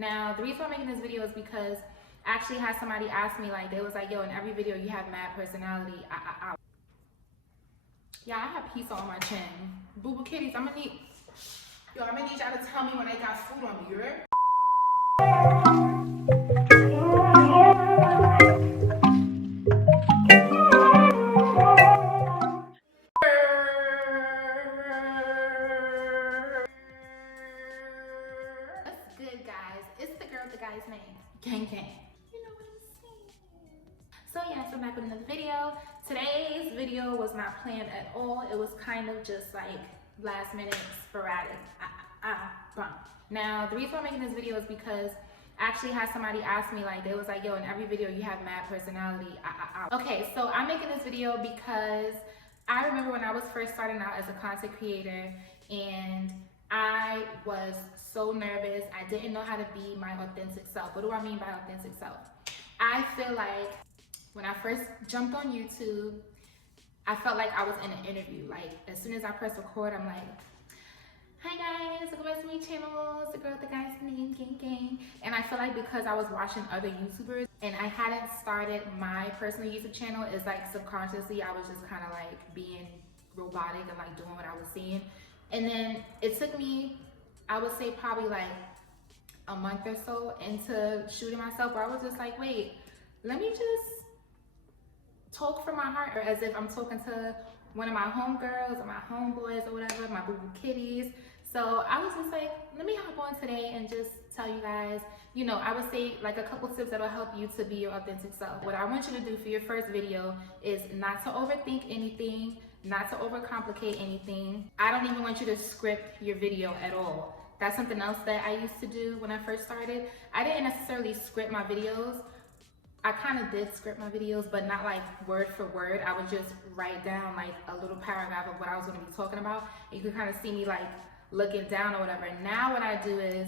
Now, the reason why I'm making this video is because I actually had somebody ask me, like, they was like, yo, in every video you have mad personality. Yeah, I have peace on my chin. Boo boo kitties, I'm gonna need y'all to tell me when they got food on me, you heard? What's good, guys? It's the girl with the guy's name. Gang gang. You know what I'm saying? So yeah, so I'm back with another video. Today's video was not planned at all. It was kind of just like last minute sporadic. Now, the reason I'm making this video is because I actually had somebody ask me, like, they was like, yo, in every video you have mad personality. Okay, so I'm making this video because I remember when I was first starting out as a content creator and I was so nervous. I didn't know how to be my authentic self. What do I mean by authentic self? I feel like when I first jumped on YouTube, I felt like I was in an interview. Like, as soon as I press record, I'm like, hi guys, welcome back to my channel. It's the girl with the guy's name, gang gang. And I feel like because I was watching other YouTubers and I hadn't started my personal YouTube channel, it's like subconsciously I was just kind of like being robotic and like doing what I was seeing. And then it took me, I would say probably like a month or so into shooting myself, where I was just like, wait, let me just talk from my heart, or as if I'm talking to one of my homegirls or my homeboys or whatever, my boo boo kitties. So I was just like, let me hop on today and just tell you guys, you know, I would say like a couple tips that'll help you to be your authentic self. What I want you to do for your first video is not to overthink anything, not to overcomplicate anything. I don't even want you to script your video at all. That's something else that I used to do when I first started. I didn't necessarily script my videos. I kind of did script my videos, but not like word for word. I would just write down like a little paragraph of what I was going to be talking about. And you could kind of see me like looking down or whatever. And now what I do is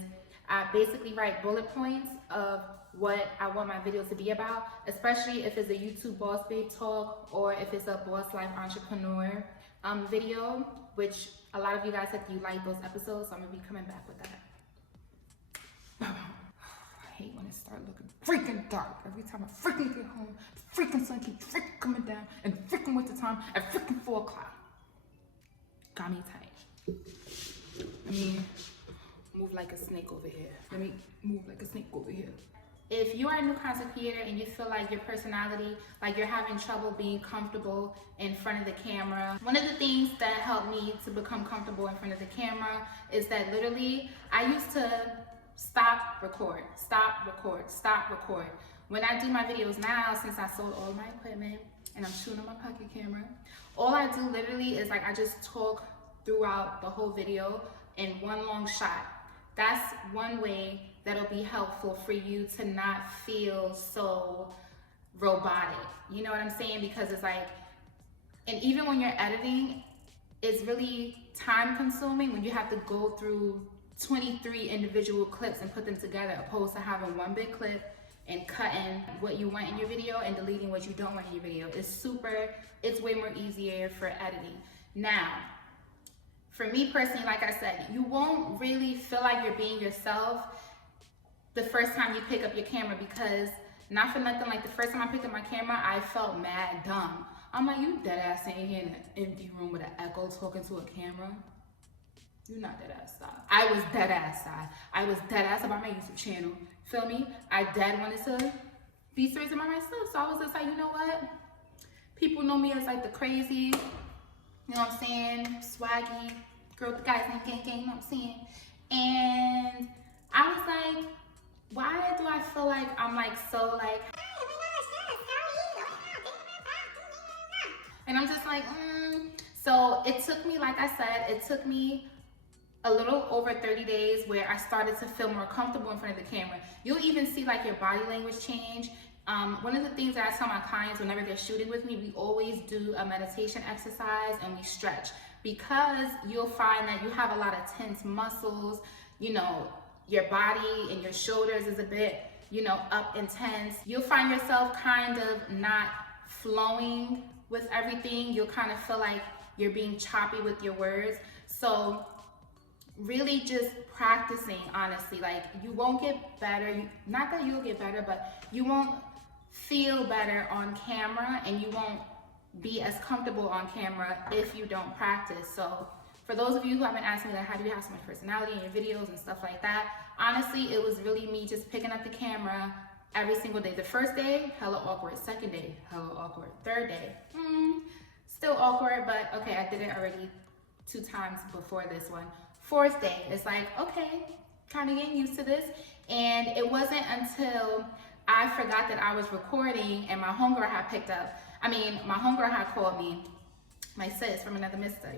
I basically write bullet points of what I want my video to be about, especially if it's a YouTube boss babe talk or if it's a boss life entrepreneur video, which a lot of you guys said you like those episodes, so I'm gonna be coming back with that. I hate when it starts looking freaking dark. Every time I freaking get home, the freaking sun keeps freaking coming down and freaking winter time at freaking 4 o'clock. Got me tight. Let me move like a snake over here. Let me move like a snake over here. If you are a new content creator and you feel like your personality, like you're having trouble being comfortable in front of the camera, one of the things that helped me to become comfortable in front of the camera is that literally I used to stop, record, stop, record, stop, record. When I do my videos now, since I sold all my equipment and I'm shooting on my pocket camera, all I do literally is like I just talk throughout the whole video in one long shot. That's one way that'll be helpful for you to not feel so robotic. You know what I'm saying? Because it's like, and even when you're editing, it's really time consuming when you have to go through 23 individual clips and put them together, opposed to having one big clip and cutting what you want in your video and deleting what you don't want in your video. It's way more easier for editing. Now, for me personally, like I said, you won't really feel like you're being yourself the first time you pick up your camera, because not for nothing, like the first time I picked up my camera, I felt mad dumb. I'm like, you dead ass sitting here in an empty room with an echo talking to a camera? You're not dead ass side. I was dead ass side. I was dead ass about my YouTube channel. Feel me? I dead wanted to be serious about myself. So I was just like, you know what? People know me as like the crazy, you know what I'm saying, swaggy girl with the guy's name, gang gang, you know what I'm saying? And I was like, why do I feel like I'm like so like, and I'm just like, So it took me, like I said, it took me a little over 30 days where I started to feel more comfortable in front of the camera. You'll even see like your body language change. One of the things that I tell my clients whenever they're shooting with me, we always do a meditation exercise and we stretch, because you'll find that you have a lot of tense muscles, you know, your body and your shoulders is a bit, you know, up and tense. You'll find yourself kind of not flowing with everything. You'll kind of feel like you're being choppy with your words. So really just practicing, honestly. Like, you won't get better, not that you'll get better, but you won't feel better on camera, and you won't be as comfortable on camera if you don't practice. So for those of you who haven't asked me, like, how do you have so much personality in your videos and stuff like that, honestly, it was really me just picking up the camera every single day. The first day, hella awkward. Second day, hella awkward. Third day, still awkward, but okay, I did it already 2 times before this one. Fourth day, it's like, okay, kind of getting used to this. And it wasn't until I forgot that I was recording and my homegirl had picked up. My homegirl had called me, my sis from another mister,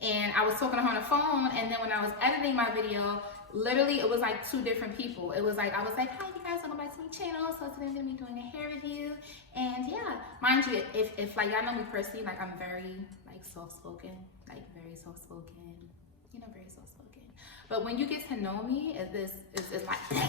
and I was talking to her on the phone, and then when I was editing my video, literally it was like 2 different people. It was like, I was like, hi you guys, welcome back to my channel. So today I'm gonna be doing a hair review. And yeah, mind you, if like y'all know me personally, like I'm very like soft-spoken, like very soft-spoken, you know, very soft-spoken. But when you get to know me, it's like,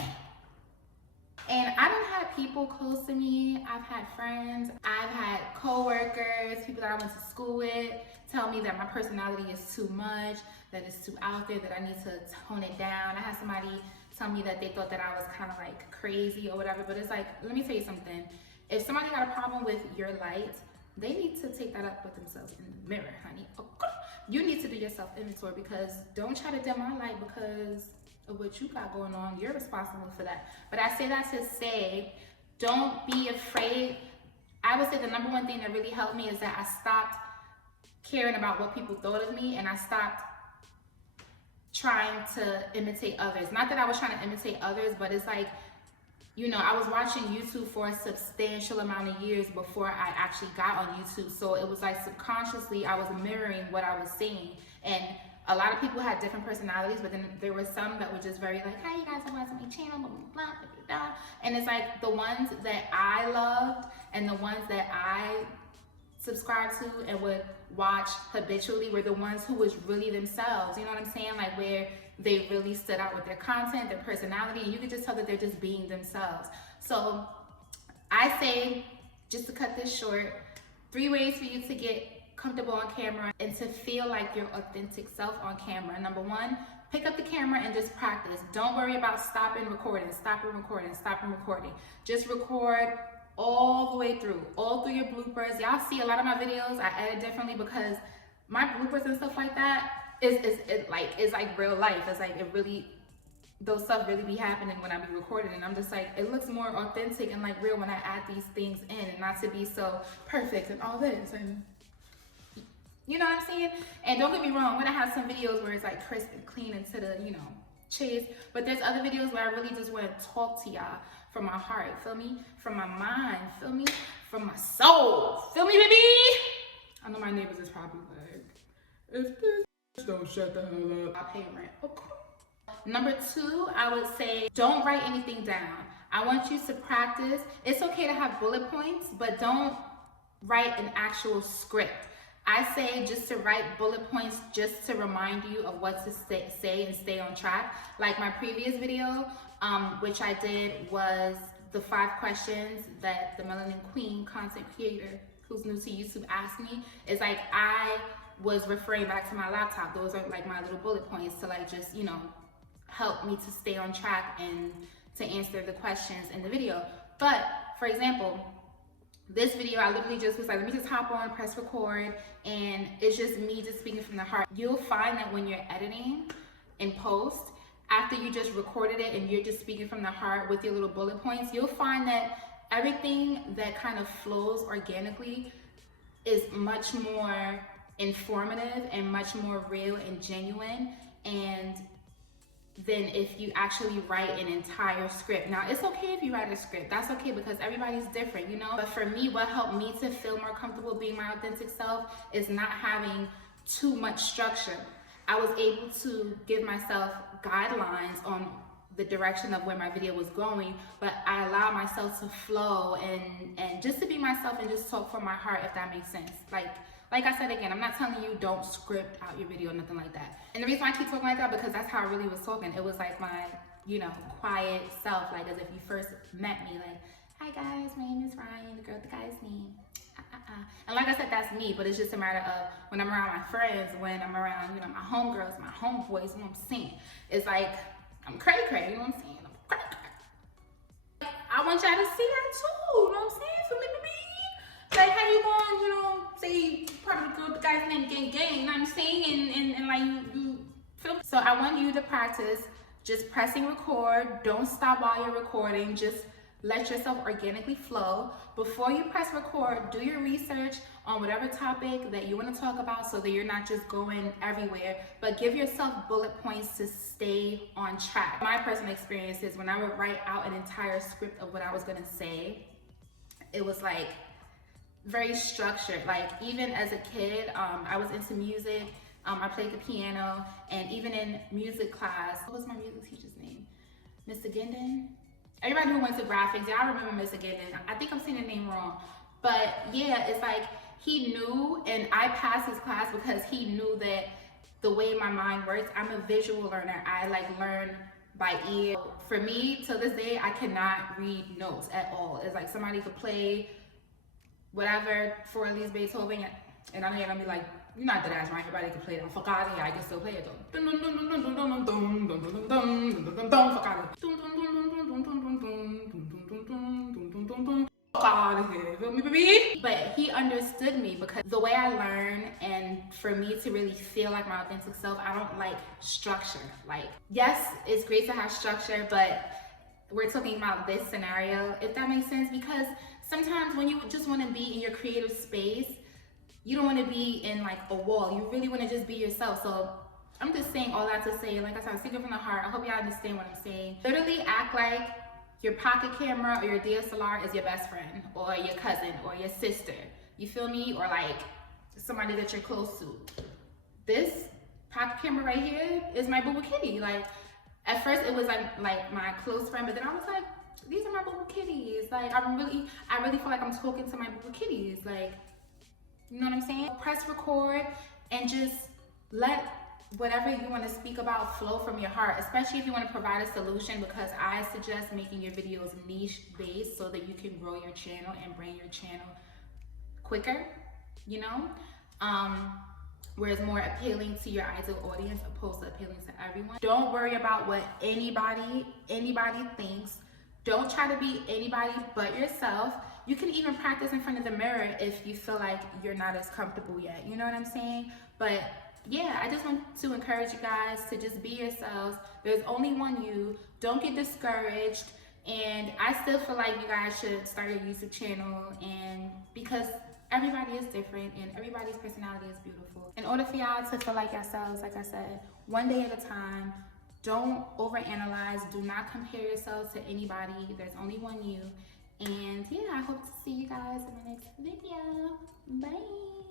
and I don't have people close to me. I've had friends, I've had co-workers, people that I went to school with tell me that my personality is too much, that it's too out there, that I need to tone it down. I had somebody tell me that they thought that I was kind of like crazy or whatever, but it's like, let me tell you something. If somebody got a problem with your light, they need to take that up with themselves in the mirror, honey. You need to do your self-inventory, because don't try to dim my light because of what you got going on. You're responsible for that. But I say that to say, don't be afraid. I would say the number one thing that really helped me is that I stopped caring about what people thought of me, and I stopped trying to imitate others. Not that I was trying to imitate others, but it's like, you know, I was watching YouTube for a substantial amount of years before I actually got on YouTube. So it was like subconsciously I was mirroring what I was seeing. And a lot of people had different personalities, but then there were some that were just very like, hi you guys, welcome to my channel, blah, blah, blah, blah, blah. And it's like the ones that I loved and the ones that I subscribed to and would watch habitually were the ones who was really themselves. You know what I'm saying? Like where they really stood out with their content, their personality, and you could just tell that they're just being themselves. So I say, just to cut this short, 3 ways for you to get comfortable on camera and to feel like your authentic self on camera. Number 1, pick up the camera and just practice. Don't worry about stopping recording, stopping recording, stopping recording. Just record all the way through, all through your bloopers. Y'all see a lot of my videos, I edit differently because my bloopers and stuff like that is like real life. It's like it really, those stuff really be happening when I be recording, and I'm just like, it looks more authentic and like real when I add these things in, and not to be so perfect and all this, and you know what I'm saying? And don't get me wrong, I'm gonna have some videos where it's like crisp and clean and to the, you know, chase, but there's other videos where I really just want to talk to y'all from my heart, feel me? From my mind, feel me? From my soul, feel me, baby? I know my neighbors is probably like, if this don't shut the hell up, I'll pay rent. Okay. Number 2, I would say, don't write anything down. I want you to practice. It's okay to have bullet points, but don't write an actual script. I say just to write bullet points just to remind you of what to say and stay on track. Like my previous video, which I did, was the 5 questions that the Melanin Queen content creator who's new to YouTube asked me. It's like I was referring back to my laptop. Those are like my little bullet points to like just, you know, help me to stay on track and to answer the questions in the video. But for example, this video, I literally just was like, let me just hop on, press record, and it's just me just speaking from the heart. You'll find that when you're editing in post, after you just recorded it and you're just speaking from the heart with your little bullet points, you'll find that everything that kind of flows organically is much more informative and much more real and genuine, and than if you actually write an entire script. Now, it's okay if you write a script. That's okay because everybody's different, you know? But for me, what helped me to feel more comfortable being my authentic self is not having too much structure. I was able to give myself guidelines on the direction of where my video was going, but I allowed myself to flow and just to be myself and just talk from my heart, if that makes sense. Like I said again, I'm not telling you don't script out your video or nothing like that. And the reason why I keep talking like that, because that's how I really was talking. It was like my, you know, quiet self, like as if you first met me, like, Hi guys, my name is Ryan, the girl with the guy's name. And like I said, that's me, but it's just a matter of when I'm around my friends, when I'm around, you know, my homegirls, my homeboys, you know what I'm saying? It's like, I'm cray cray, you know what I'm saying? I'm cray cray. I want y'all to see that too, you know what I'm saying? For me, like, how you going, you know, say part of the girl with the guy's name, gang, you know what I'm saying? And like, you feel me? So I want you to practice just pressing record. Don't stop while you're recording. Just let yourself organically flow. Before you press record, do your research on whatever topic that you want to talk about so that you're not just going everywhere, but give yourself bullet points to stay on track. My personal experience is when I would write out an entire script of what I was going to say, it was like very structured. Like even as a kid, I was into music. I played the piano, and even in music class, what was my music teacher's name? Mr. Gendon? Everybody who went to graphics, y'all remember Mr. Gendon. I think I'm saying the name wrong. But yeah, it's like he knew, and I passed his class because he knew that the way my mind works, I'm a visual learner. I like learn by ear. For me, till this day, I cannot read notes at all. It's like somebody could play whatever for Elise Beethoven, and I know you're gonna be like, you're not that ass, right? Everybody can play it. Fuck out of here, I can still play it though. Fuck out of here, feel me, baby? But he understood me because the way I learn, and for me to really feel like my authentic self, I don't like structure. Like, yes, it's great to have structure, but we're talking about this scenario, if that makes sense, because sometimes when you just want to be in your creative space, you don't want to be in like a wall. You really want to just be yourself. So I'm just saying all that to say, like I said, speaking from the heart. I hope y'all understand what I'm saying. Literally act like your pocket camera or your DSLR is your best friend or your cousin or your sister. You feel me? Or like somebody that you're close to. This pocket camera right here is my boo-boo kitty. Like at first it was like my close friend, but then I was like, these are my boo-boo kitties. Like I really feel like I'm talking to my boo-boo kitties. Like, you know what I'm saying? Press record and just let whatever you want to speak about flow from your heart, especially if you want to provide a solution, because I suggest making your videos niche based so that you can grow your channel and bring your channel quicker, you know? Where it's more appealing to your ideal audience opposed to appealing to everyone. Don't worry about what anybody thinks. Don't try to be anybody but yourself. You can even practice in front of the mirror if you feel like you're not as comfortable yet. You know what I'm saying? But yeah, I just want to encourage you guys to just be yourselves. There's only one you. Don't get discouraged. And I still feel like you guys should start your YouTube channel, and because everybody is different and everybody's personality is beautiful. In order for y'all to feel like yourselves, like I said, one day at a time. Don't overanalyze. Do not compare yourself to anybody. There's only one you. And yeah, I hope to see you guys in my next video. Bye.